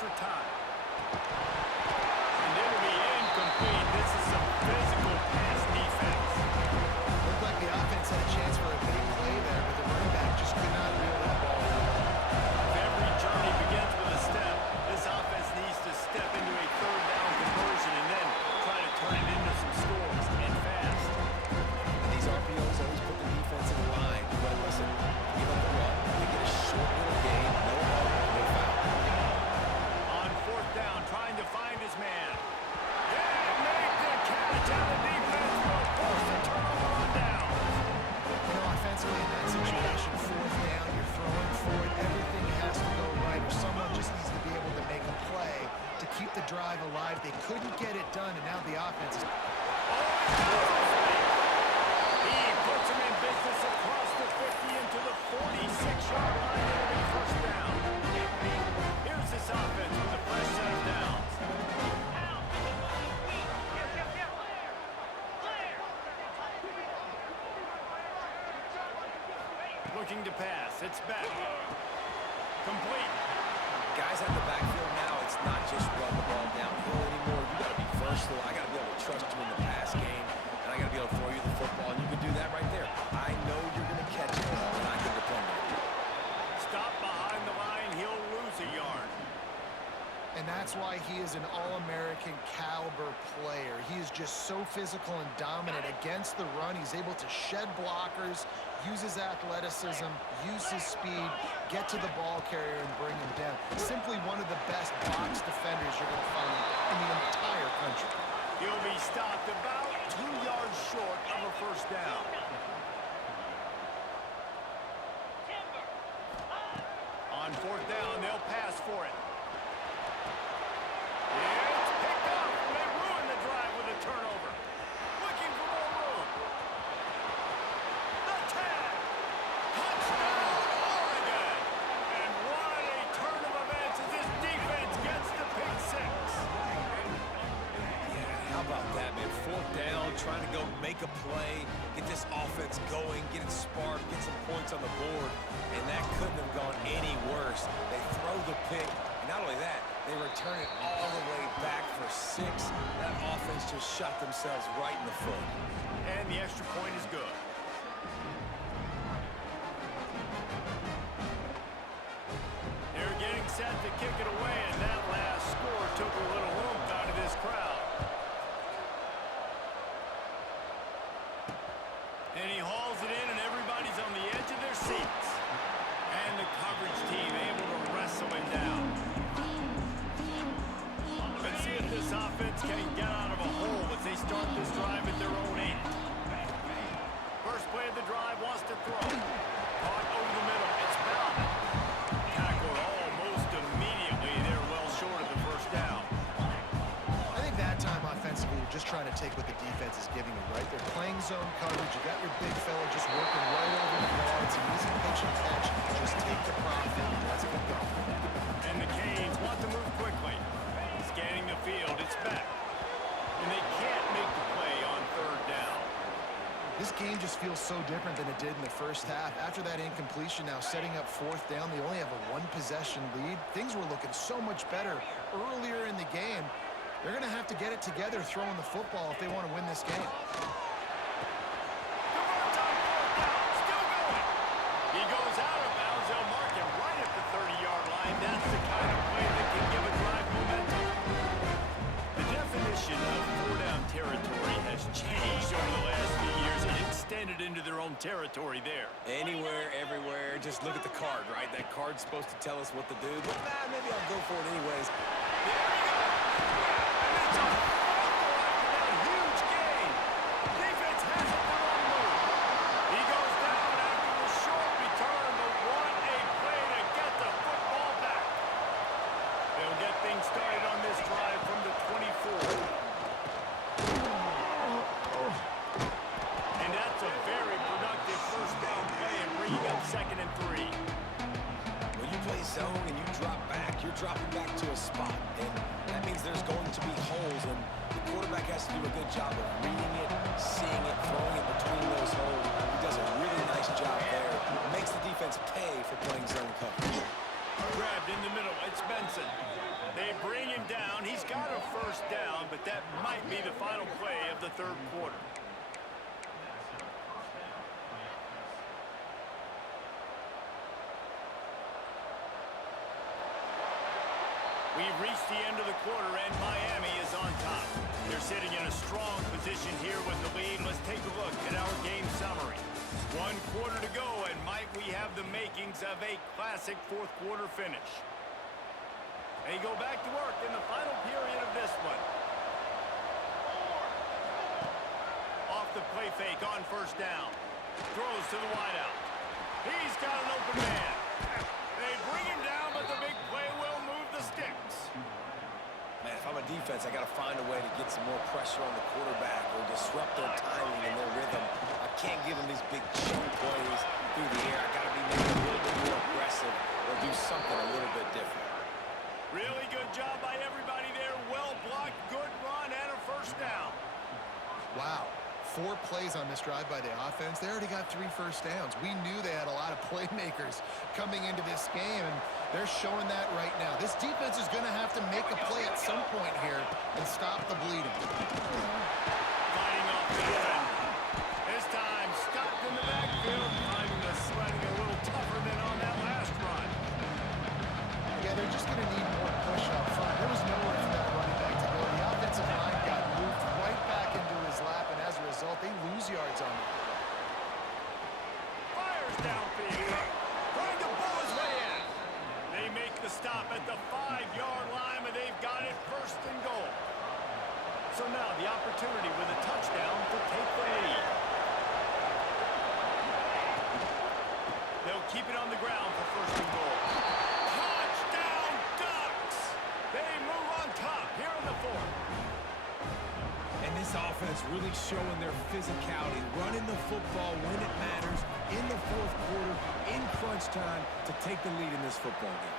extra time. And it'll be incomplete. This is some physical pass defense. Looked like the offense had a chance for a big play there, but the running back just could not reel that ball in. If every journey begins with a step, this offense needs to step into a third down conversion and then try to turn it into some scores and fast. And these RPOs always put the defense in the line. But listen, give up the run, they get a short little gain, no harm, no foul. On fourth down, trying to find his man. They make the catch, and the defense will force a turnover on downs. You know, offensively in that situation, fourth down, you're throwing for it, everything has to go right, or someone just needs to be able to make a play to keep the drive alive. They couldn't get it done, and now the offense is... He puts him in business across the 50 into the 46-yard line. It'll be first down. Here's this offense with a fresh set of downs. Looking to pass. It's back. Complete. Guys out the backfield now, it's not just run the ball downhill anymore. You got to be versatile. I got to be able to trust you in the pass game, and I got to be able to throw you the football, and you can do that right there. I know you're going to catch it, and I can depend on it. Stop behind the line. He'll lose a yard. And that's why he is an All-American caliber player. He is just so physical and dominant against the run. He's able to shed blockers, use his athleticism, use his speed, get to the ball carrier and bring him down. Simply one of the best box defenders you're going to find in the entire country. He'll be stopped about 2 yards short of a first down. On fourth down, they'll pass for it. It's picked up, and they ruin the drive with a turnover. Looking for more room. The tag. Touchdown, Oregon. And what a turn of events as this defense gets the pick six. Yeah, how about that, man? Fourth down, trying to go make a play, get this offense going, get it sparked, get some points on the board, and that couldn't have gone any worse. They throw the pick, and not only that, they return it all the way back for 6. That offense just shot themselves right in the foot. And the extra point is good. They're getting set to kick it away, and that last score took a little room out of this crowd. And he hauls it in, and everybody's on the edge of their seats. And the coverage team able to wrestle him down. Let's see if this offense can get out of a hole as they start this drive at their own end. First play of the drive wants to throw. Caught over the middle. It's Bell. Tackled almost immediately. They're well short of the first down. I think that time offensively, you're just trying to take what the defense is giving you, right? They're playing zone coverage. You got your big fella just working right over the ball. It's an easy pitch and catch. Just take the profit and let's get going. And the Canes want to move quickly. Scanning the field. It's back. And they can't make the play on third down. This game just feels so different than it did in the first half. After that incompletion, now setting up fourth down, they only have a one-possession lead. Things were looking so much better earlier in the game. They're going to have to get it together throwing the football if they want to win this game. Still going. He goes out of bounds. They'll mark him right at the 30-yard line. That's the kind of play that can give a drive momentum. The definition of four-down territory has changed over the last few years and extended into their own territory there. Anywhere, everywhere, just look at the card, right? That card's supposed to tell us what to do, but maybe I'll go for it anyways. There we go. And it's a huge gain. Defense has it for one move. He goes down after the short return, but what a play to get the football back. They'll get things started on this drive from the 24. And that's a very productive first down play and bringing up 2nd and 3. When you play zone and you drop back, you're dropping back to a spot, and that means there's going to be holes, and the quarterback has to do a good job of reading it, seeing it, throwing it between those holes. He does a really nice job there. It makes the defense pay for playing zone coverage. Grabbed in the middle. It's Benson. They bring him down. He's got a first down, but that might be the final play of the third quarter. We've reached the end of the quarter, and Miami is on top. They're sitting in a strong position here with the lead. Let's take a look at our game summary. 1 quarter to go, and Mike, we have the makings of a classic fourth quarter finish. They go back to work in the final period of this one. Off the play fake on first down. Throws to the wideout. He's got an open man. They bring him down, but the big play will move the sticks. Man, if I'm a defense, I got to find a way to get some more pressure on the quarterback or disrupt their timing and their rhythm. I can't give them these big chunk plays through the air. I got to be maybe a little bit more aggressive or do something a little bit different. Really good job by everybody there. Well blocked, good run, and a first down. Wow. 4 plays on this drive by the offense. They already got 3 first downs. We knew they had a lot of playmakers coming into this game, and they're showing that right now. This defense is going to have to make a play at some point here and stop the bleeding. Fighting off the defender. This time, stopped in the backfield, finding the sledding a little tougher than on that last run. Yeah, they're just going to need more push up front. There was nowhere for that running back to go. The offensive line got moved right back into his lap, and as a result, they lose yards on him. Fires downfield. Trying to pull his way in. They make the stop at the 5-yard line, but they've got it first and goal. So now the opportunity with a touchdown to take the lead. They'll keep it on the ground for first and goal. Touchdown Ducks! They move on top here in the fourth. And this offense really showing their physicality, running the football when it matters, in the fourth quarter, in crunch time, to take the lead in this football game.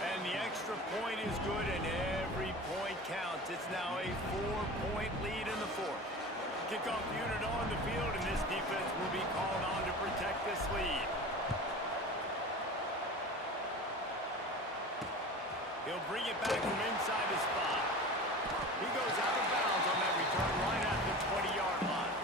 And the extra point is good, and every point counts. It's now a 4-point lead in the fourth. Kickoff unit on the field, and this defense will be called on to protect this lead. He'll bring it back from inside his 5. He goes out of bounds on that return right at the 20-yard line.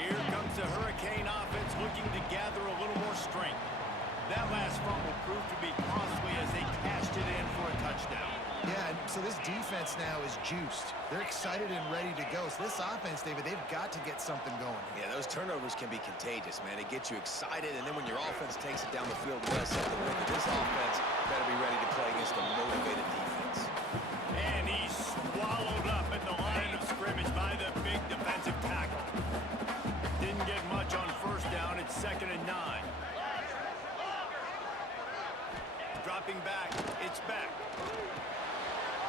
Here comes the Hurricane offense looking to gather a little more strength. That last fumble proved to be costly as they cashed it in for a touchdown. Yeah, so this defense now is juiced. They're excited and ready to go. So this offense, David, they've got to get something going. Yeah, those turnovers can be contagious, man. They get you excited, and then when your offense takes it down the field with something with it, this offense better be ready to play against a motivated defense. And he's swallowed up at the line of scrimmage by the big defensive tackle. Didn't get much on first down. It's 2nd and 9. Dropping back, it's Beck.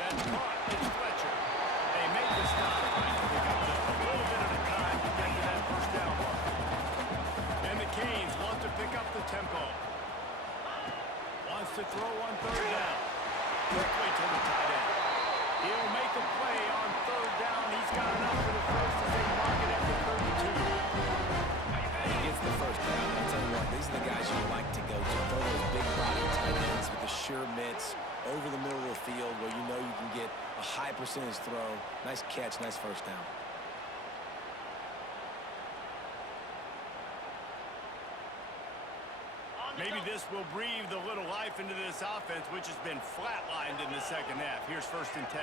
That's caught, it's Fletcher. They make the stop, trying to pick up just a little bit at a time to get to that first down mark. And the Canes want to pick up the tempo. Wants to throw on 3rd down. Quickly to the tight end. He'll make a play on 3rd down. He's got enough for the first as they mark it at the 32. And he gets the first down. I'll tell you what, these are the guys you like to go to. Throw those big body tight ends with the sure mitts over the middle of the field where you know you can get a high percentage throw. Nice catch, nice first down. Maybe this will breathe a little life into this offense, which has been flatlined in the second half. Here's 1st and 10.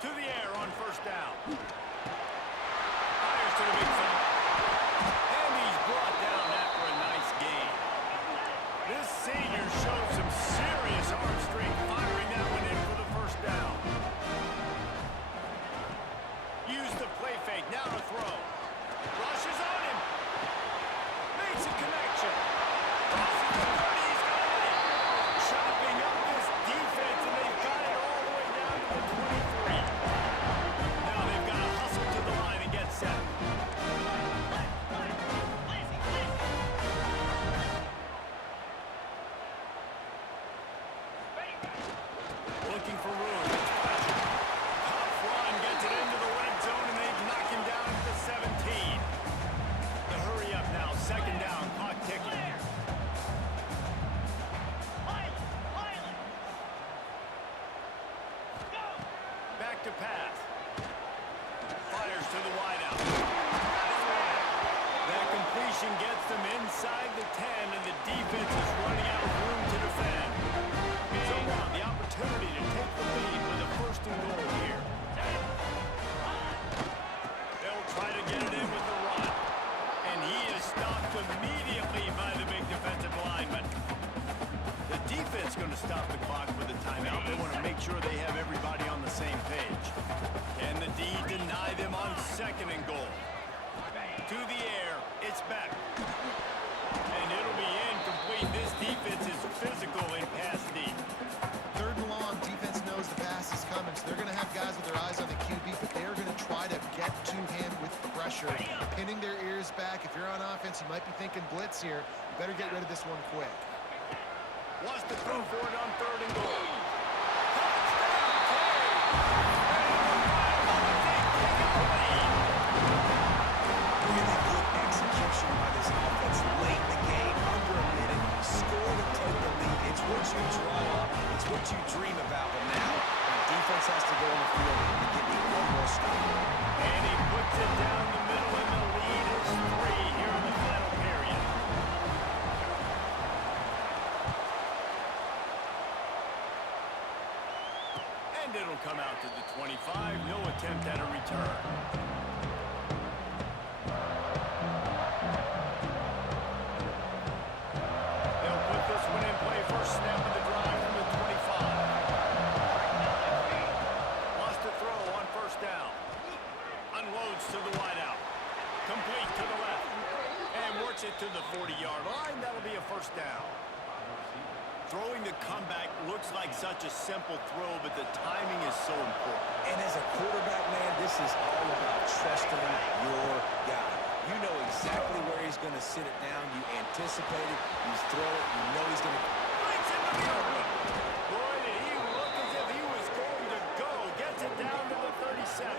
To the air on first down. Fires to the big fella. And he's brought down after a nice gain. This senior showed some serious arm strength firing that one in for the first down. Use the play fake, now to throw. Rushes on him. Makes a connection. Crosses the 30, he's got it. Chopping up this defense, and they've got it all the way down to the 23. Now they've got to hustle to the line and get set. Looking for room. Tough run, gets it into the red zone, and they've back to pass. Fires to the wideout. That completion gets them inside the 10, and the defense is running out of room to defend. So now the opportunity to take the lead with a first and goal here. They'll try to get it in with the run. And he is stopped immediately by the big defensive lineman. The defense going to stop the clock with a timeout. They want to make sure they have everybody on the same page. Can the D deny them on second and goal? To the air, it's back. And it'll be incomplete. This defense is physical in pass D. Third and long, defense knows the pass is coming, so they're going to have guys with their eyes on the QB, but they're going to try to get to him with pressure, pinning their ears back. If you're on offense, you might be thinking blitz here. You better get rid of this one quick. Wants to throw for it on third and goal. Look at that good execution by this offense late in the game, under a minute, score to take the lead. It's what you draw up, it's what you dream about, but now the defense has to go on the field and get me one more stop. And he puts it down the middle, and the lead is 3 here in the final period. And it'll come out to the 25. No attempt at a return. They'll put this one in play. First snap of the drive from the 25. Wants to throw on first down. Unloads to the wideout. Complete to the left. And works it to the 40-yard line. That'll be a first down. Throwing the comeback looks like such a simple throw, but the timing is so important. And as a quarterback, man, this is all about trusting your guy. You know exactly where he's going to sit it down. You anticipate it. You throw it. You know he's going to... Breaks into the open. Boy, did he look as if he was going to go. Gets it down to the 37.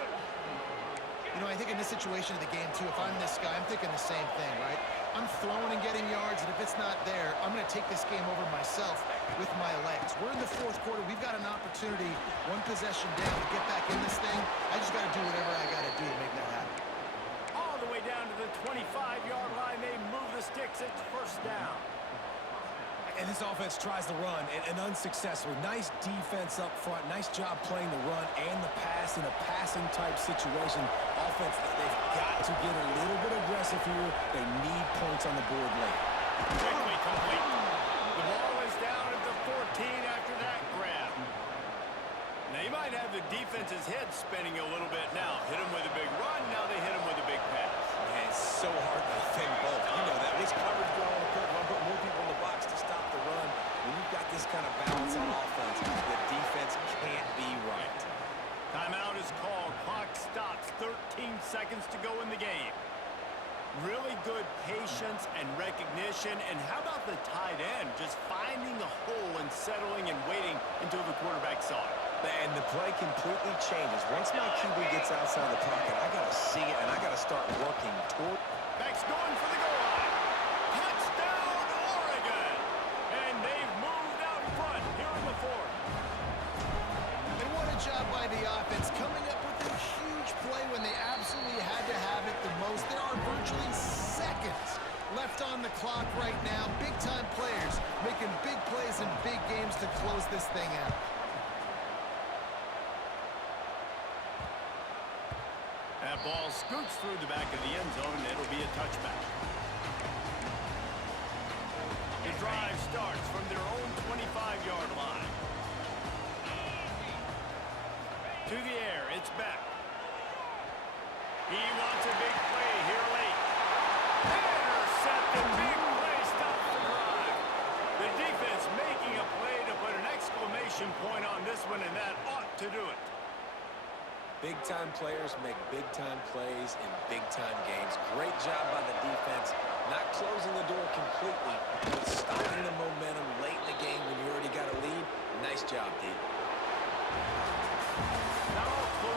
You know, I think in this situation of the game, too, if I'm this guy, I'm thinking the same thing, right? I'm throwing and getting yards, and if it's not there, I'm going to take this game over myself with my legs. We're in the fourth quarter. We've got an opportunity, one possession down, to get back in this thing. I just got to do whatever I got to do to make that happen. All the way down to the 25-yard line. They move the sticks. It's first down. And this offense tries to run and unsuccessful. Nice defense up front. Nice job playing the run and the pass in a passing-type situation. Offense, they've got to get a little bit aggressive here. They need points on the board late. Quickly complete. The ball is down at the 14 after that grab. Now, you might have the defense's head spinning a little bit now. Hit him with a big run. Now they hit him with a big pass. Man, it's so hard to defend both. You know that. This coverage going on the field. Run, put more people in the box to stop the run. When you've got this kind of balance on offense, the defense can't be right. Timeout is called. Clock stops. 13 seconds to go in the game. Really good patience and recognition. And how about the tight end? Just finding a hole and settling and waiting until the quarterback saw it. And the play completely changes. Once my QB gets outside the pocket, I got to see it, and I got to start working toward. Back's going for the goal line. Touchdown, Oregon! And they've moved out front here in the fourth. And what a job by the offense, coming up with a huge play when they absolutely had to have it the most. There are virtually seconds left on the clock right now. Big-time players making big plays in big games to close this thing out. That ball scoots through the back of the end zone, and it'll be a touchback. The drive starts from their own 25-yard line. To the air, it's back. He wants a big play here late. Intercepted, big play, stops the drive. The defense making a play to put an exclamation point on this one, and that ought to do it. Big-time players make big-time plays in big-time games. Great job by the defense, not closing the door completely, but stopping the momentum late in the game when you already got a lead. Nice job, D. Now close